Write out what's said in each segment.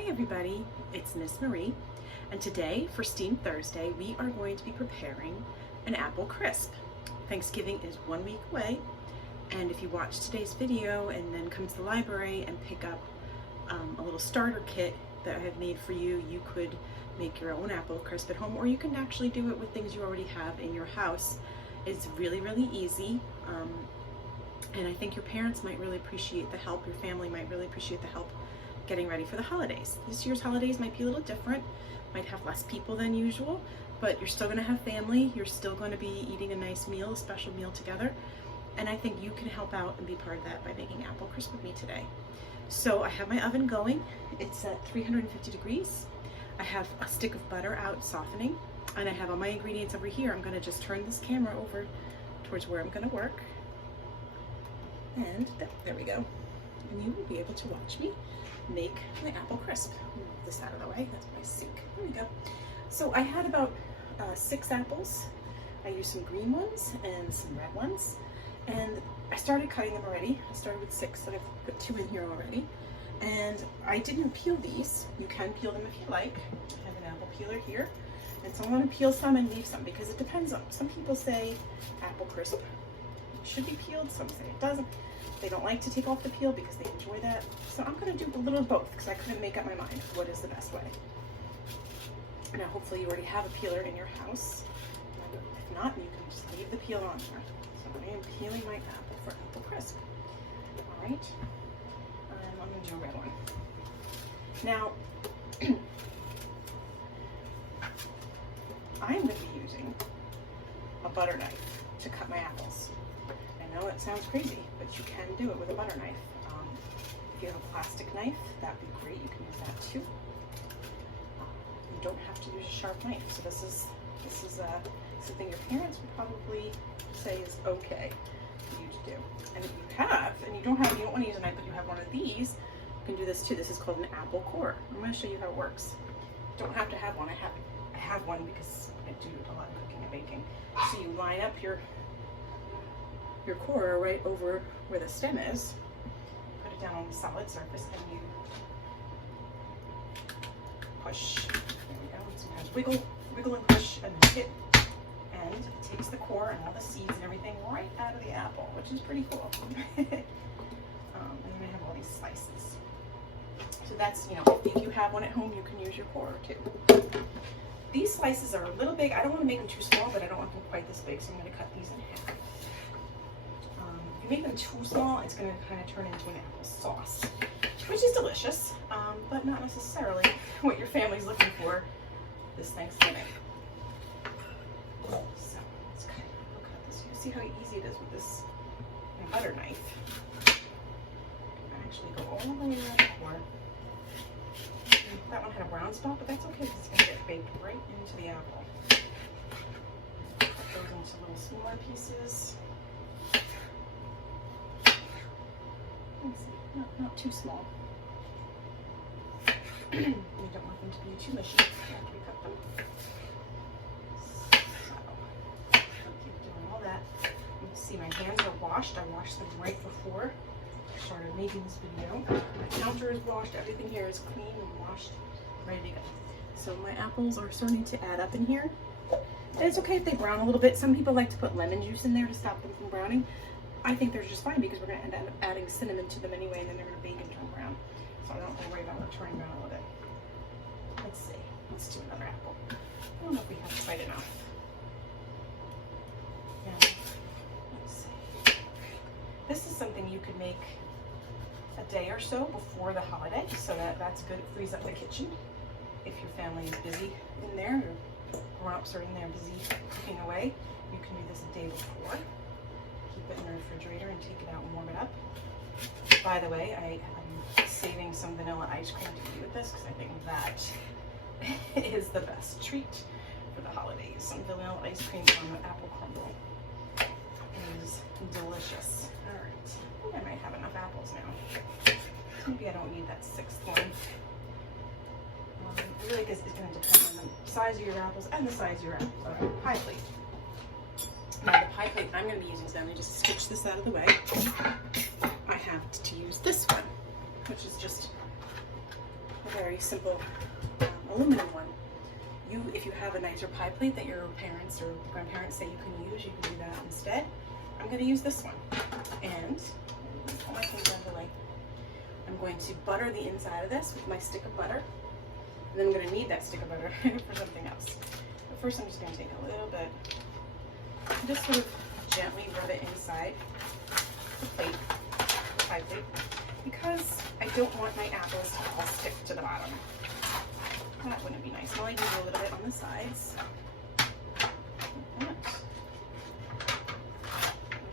Hi everybody, it's Miss Marie, and today for Steam Thursday we are going to be preparing an apple crisp. Thanksgiving is 1 week away, and if you watch today's video and then come to the library and pick up a little starter kit that I have made for you, you could make your own apple crisp at home, or you can actually do it with things you already have in your house. It's really easy, and I think your parents might really appreciate the help, your family might really appreciate the help getting ready for the holidays. This year's holidays might be a little different, might have less people than usual, but you're still going to have family, you're still going to be eating a nice meal, a special meal together, and I think you can help out and be part of that by making apple crisp with me today. So I have my oven going, it's at 350 degrees, I have a stick of butter out softening, and I have all my ingredients over here. I'm going to just turn this camera over towards where I'm going to work, and there we go, and you will be able to watch me make my apple crisp. Move this out of the way, that's my sink. There we go. So I had about 6 apples. I used some green ones and some red ones, and I started cutting them already. I started with 6, so I've put 2 in here already. And I didn't peel these. You can peel them if you like. I have an apple peeler here, and so I'm going to peel some and leave some because it depends on, some people say apple crisp should be peeled, some say it doesn't. They don't like to take off the peel because they enjoy that. So I'm going to do a little of both because I couldn't make up my mind what is the best way. Now hopefully you already have a peeler in your house. If not, you can just leave the peel on there. So I am peeling my apple for apple crisp. Alright, I'm going to do a red one. Now, I'm going to be using a butter knife to cut my apples. I know it sounds crazy, but you can do it with a butter knife. If you have a plastic knife, that'd be great. You can use that too. You don't have to use a sharp knife. So this is something your parents would probably say is okay for you to do. And if you have, and you don't want to use a knife, but you have one of these, you can do this too. This is called an apple core. I'm going to show you how it works. You don't have to have one. I have one because I do a lot of cooking and baking. So you line up your core right over where the stem is, put it down on the solid surface, and you push. There we go. Sometimes wiggle and push, and then hit, and it takes the core and all the seeds and everything right out of the apple, which is pretty cool. And then I have all these slices. So that's, if you have one at home, you can use your core too. These slices are a little big. I don't want to make them too small, but I don't want them quite this big, so I'm going to cut these in half. If you make them too small, it's going to kind of turn into an apple sauce, which is delicious, but not necessarily what your family's looking for this Thanksgiving. So let's cut this here. See how easy it is with this butter knife. I actually go all the way around the core. That one had a brown spot, but that's okay because it's going to get baked right into the apple. Cut those into little smaller pieces. Not too small. You don't want them to be too mushy after we cut them. So, I'll keep doing all that. You can see my hands are washed. I washed them right before I started making this video. My counter is washed. Everything here is clean and washed, ready to go. So my apples are starting to add up in here. And it's okay if they brown a little bit. Some people like to put lemon juice in there to stop them from browning. I think they're just fine because we're going to end up adding cinnamon to them anyway, and then they're going to bake and turn brown. So I don't have to worry about them turning brown a little bit. Let's see. Let's do another apple. I don't know if we have quite enough. Yeah. Let's see. This is something you could make a day or so before the holiday, so that's good. It frees up the kitchen. If your family is busy in there, your grown-ups are in there busy cooking away, you can do this a day before. Keep it in the refrigerator and take it out and warm it up. By the way, I'm saving some vanilla ice cream to eat with this because I think that is the best treat for the holidays. Some vanilla ice cream on the apple crumble is delicious. All right, I think I might have enough apples now. Maybe I don't need that 6th one. It really is going to depend on the size of your apples and the size of your pie plate. Now the pie plate I'm going to be using, so let me just switch this out of the way. I have to use this one, which is just a very simple aluminum one. If you have a nicer pie plate that your parents or grandparents say you can use, you can do that instead. I'm going to use this one. And put my finger on the light. I'm going to butter the inside of this with my stick of butter. And then I'm going to need that stick of butter for something else. But first I'm just going to take a little bit and just sort of gently rub it inside the plate, the pie plate, because I don't want my apples to all stick to the bottom. That wouldn't be nice. I'll only do a little bit on the sides. Like that.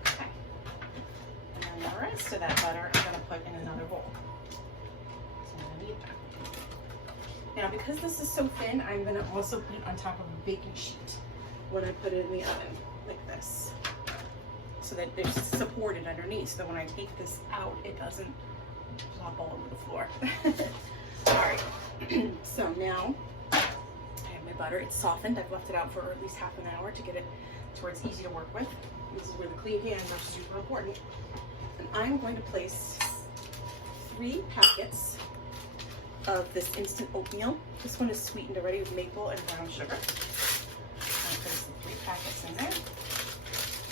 Okay. And then the rest of that butter I'm going to put in another bowl. So I'm going to need that. Now, because this is so thin, I'm going to also put it on top of a baking sheet when I put it in the oven, like this, so that it's supported underneath, so that when I take this out, it doesn't flop all over the floor. All right, so now I have my butter. It's softened. I've left it out for at least half an hour to get it to where it's easy to work with. This is where the clean hands are super important. And I'm going to place 3 packets of this instant oatmeal. This one is sweetened already with maple and brown sugar. I'll place the 3 packets in there.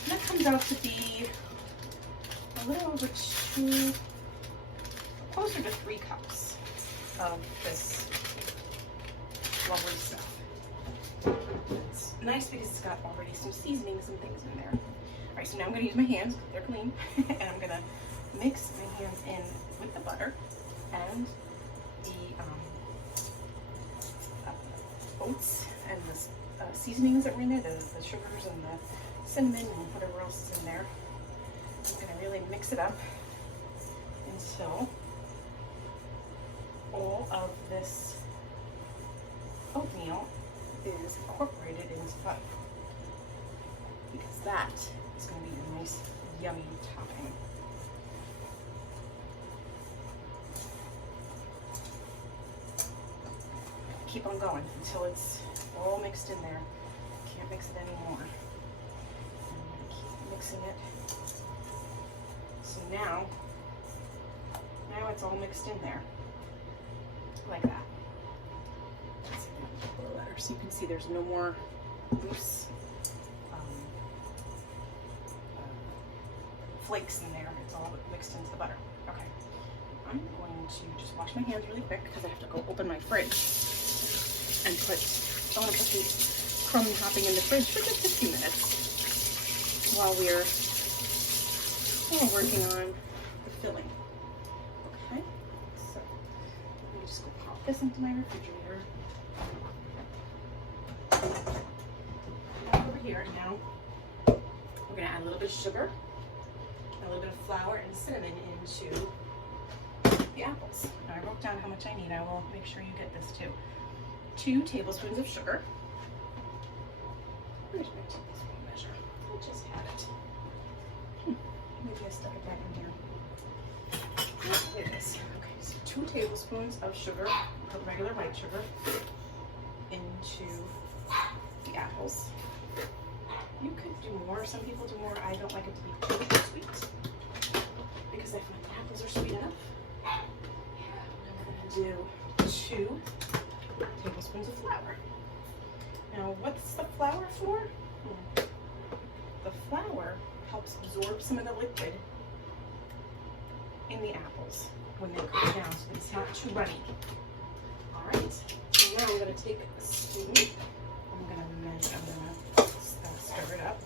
And that comes out to be a little over 2, closer to 3 cups of this lovely stuff. It's nice because it's got already some seasonings and things in there. All right, so now I'm going to use my hands, they're clean, and I'm going to mix my hands in with the butter and the oats and the seasonings that were in there, the sugars and the cinnamon and whatever else is in there. I'm going to really mix it up until all of this oatmeal is incorporated into the butter, because that is going to be a nice yummy topping. Keep on going until it's all mixed in there. Can't mix it anymore. I'm going to keep mixing it. So now it's all mixed in there, like that. So you can see there's no more loose flakes in there. It's all mixed into the butter. Okay. I'm going to just wash my hands really quick because I have to go open my fridge and I want to put the crumb topping in the fridge for just a few minutes while we're working on the filling. Okay, so let me just go pop this into my refrigerator. Over here now, we're going to add a little bit of sugar, a little bit of flour and cinnamon into the apples. Now I wrote down how much I need. I will make sure you get this too. 2 tablespoons of sugar. Where's my tablespoon measure? I just had it. Maybe I stuck it back in here. There it is. Okay, so 2 tablespoons of sugar, regular white sugar, into the apples. You could do more. Some people do more. I don't like it to be too sweet because I find the apples are sweet enough. I'm going to do 2 tablespoons of flour. Now, what's the flour for? The flour helps absorb some of the liquid in the apples when they cool down, so it's not too runny. All right. So now I'm going to take a spoon. I'm going to stir it up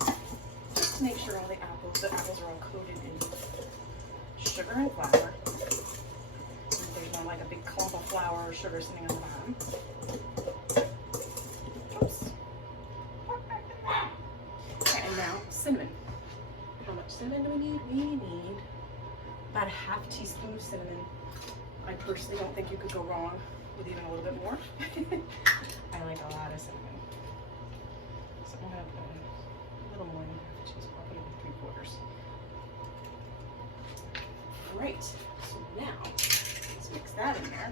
just to make sure all the apples are all coated in sugar and flour. And there's not like a big clump of flour or sugar sitting on the bottom. Oops. Okay, and now cinnamon. How much cinnamon do we need? We need about a half teaspoon of cinnamon. I personally don't think you could go wrong with even a little bit more. I like a lot of cinnamon. So I'm going to put in a little more than half a teaspoon. I'll put it in 3/4. Great. So now let's mix that in there.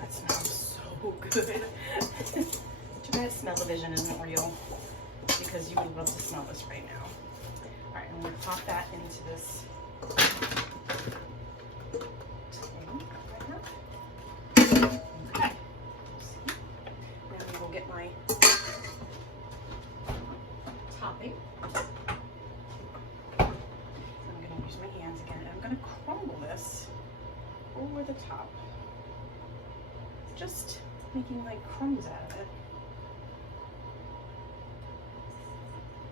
That smells so good. Too bad smell-o-vision isn't real. because you would love to smell this right now. All right, I'm gonna pop that into this tin right now. Okay. Now I'm gonna get my topping. I'm gonna use my hands again, and I'm gonna crumble this over the top. Just making like crumbs out of it,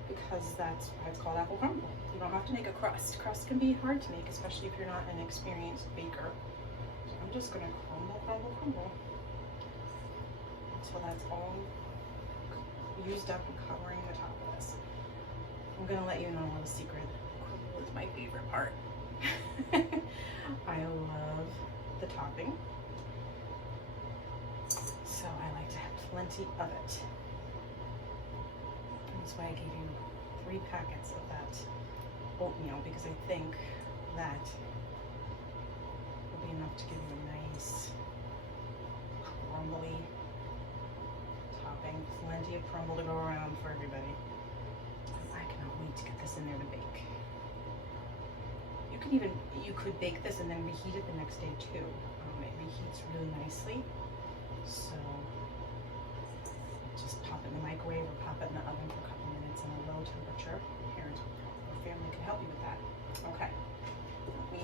because that's why it's called apple crumble. You don't have to make a crust. Crust can be hard to make, especially if you're not an experienced baker. So I'm just gonna crumble, crumble, crumble until that's all used up and covering the top of this. I'm gonna let you know a little secret. Crumble is my favorite part. I love the topping. So I like to have plenty of it. And that's why I gave you 3 packets of that oatmeal, because I think that will be enough to give you a nice crumbly topping. Plenty of crumble to go around for everybody. I cannot wait to get this in there to bake. You could bake this and then reheat it the next day too. It reheats really nicely. So just pop it in the microwave or pop it in the oven for a couple minutes in a low temperature. Parents or family can help you with that. Okay. Let me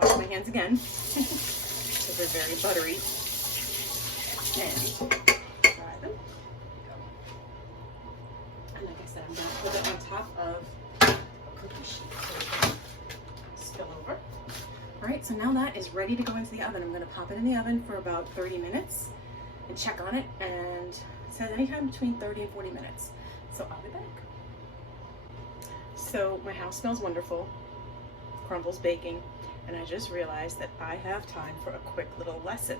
wash my hands again because they're very buttery. And dry them. And like I said, I'm going to put it on top of a cookie sheet so it doesn't spill over. All right, so now that is ready to go into the oven. I'm going to pop it in the oven for about 30 minutes. And check on it, and it says anytime between 30 and 40 minutes. So I'll be back. So my house smells wonderful. Crumble's baking, and I just realized that I have time for a quick little lesson.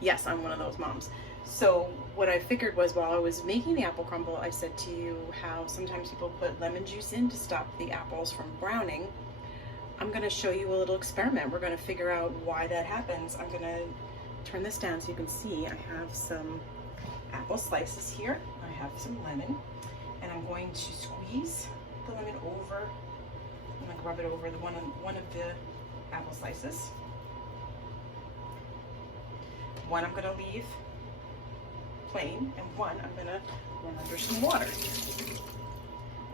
Yes, I'm one of those moms. So what I figured was, while I was making the apple crumble, I said to you how sometimes people put lemon juice in to stop the apples from browning. I'm going to show you a little experiment. We're going to figure out why that happens. I'm going to turn this down so you can see. I have some apple slices here. I have some lemon, and I'm going to squeeze the lemon over. I'm going to rub it over the one of the apple slices. One I'm going to leave plain, and one I'm going to run under some water.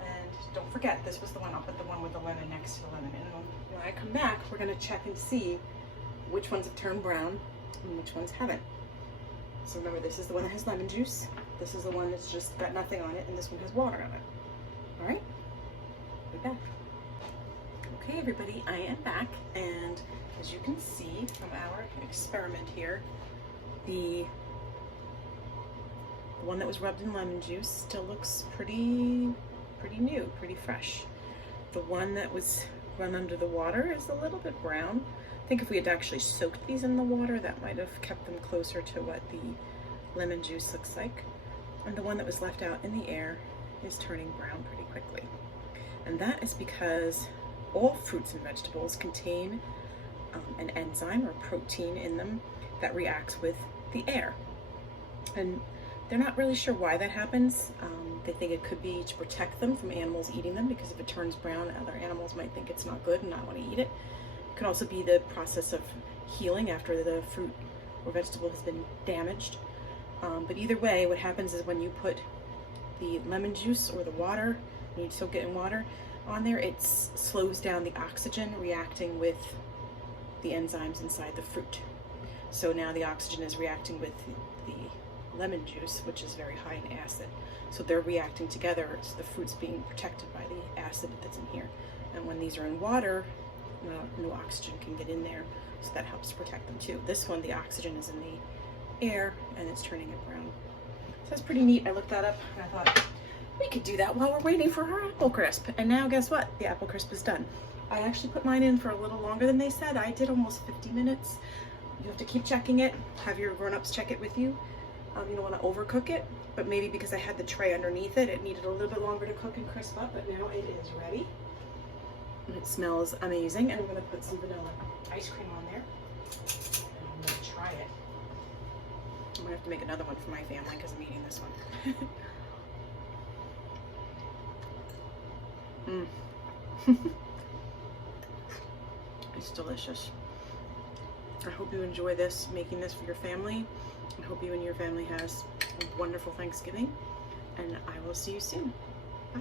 And don't forget, this was the one. I'll put the one with the lemon next to the lemon. And when I come back, we're going to check and see which ones have turned brown and which ones haven't. So remember, this is the one that has lemon juice, this is the one that's just got nothing on it, and this one has water on it. All right, we're back. Okay, everybody, I am back, and as you can see from our experiment here, the one that was rubbed in lemon juice still looks pretty new, pretty fresh. The one that was run under the water is a little bit brown. I think if we had actually soaked these in the water, that might have kept them closer to what the lemon juice looks like. And the one that was left out in the air is turning brown pretty quickly. And that is because all fruits and vegetables contain an enzyme or protein in them that reacts with the air. And they're not really sure why that happens. They think it could be to protect them from animals eating them, because if it turns brown, other animals might think it's not good and not want to eat it. It could also be the process of healing after the fruit or vegetable has been damaged. But either way, what happens is when you put the lemon juice or the water, and you soak it in water on there, it slows down the oxygen reacting with the enzymes inside the fruit. So now the oxygen is reacting with the lemon juice, which is very high in acid. So they're reacting together, so the fruit's being protected by the acid that's in here. And when these are in water, no oxygen can get in there, so that helps protect them too. This one, the oxygen is in the air, and it's turning it brown. So that's pretty neat. I looked that up, and I thought, we could do that while we're waiting for our apple crisp. And now guess what? The apple crisp is done. I actually put mine in for a little longer than they said. I did almost 50 minutes. You have to keep checking it. Have your grown-ups check it with you. You don't want to overcook it, but maybe because I had the tray underneath it, it needed a little bit longer to cook and crisp up, but now it is ready. And it smells amazing, and I'm going to put some vanilla ice cream on there, and I'm going to try it. I'm going to have to make another one for my family because I'm eating this one. Mm. It's delicious. I hope you enjoy this, making this for your family. I hope you and your family has a wonderful Thanksgiving, and I will see you soon. Bye.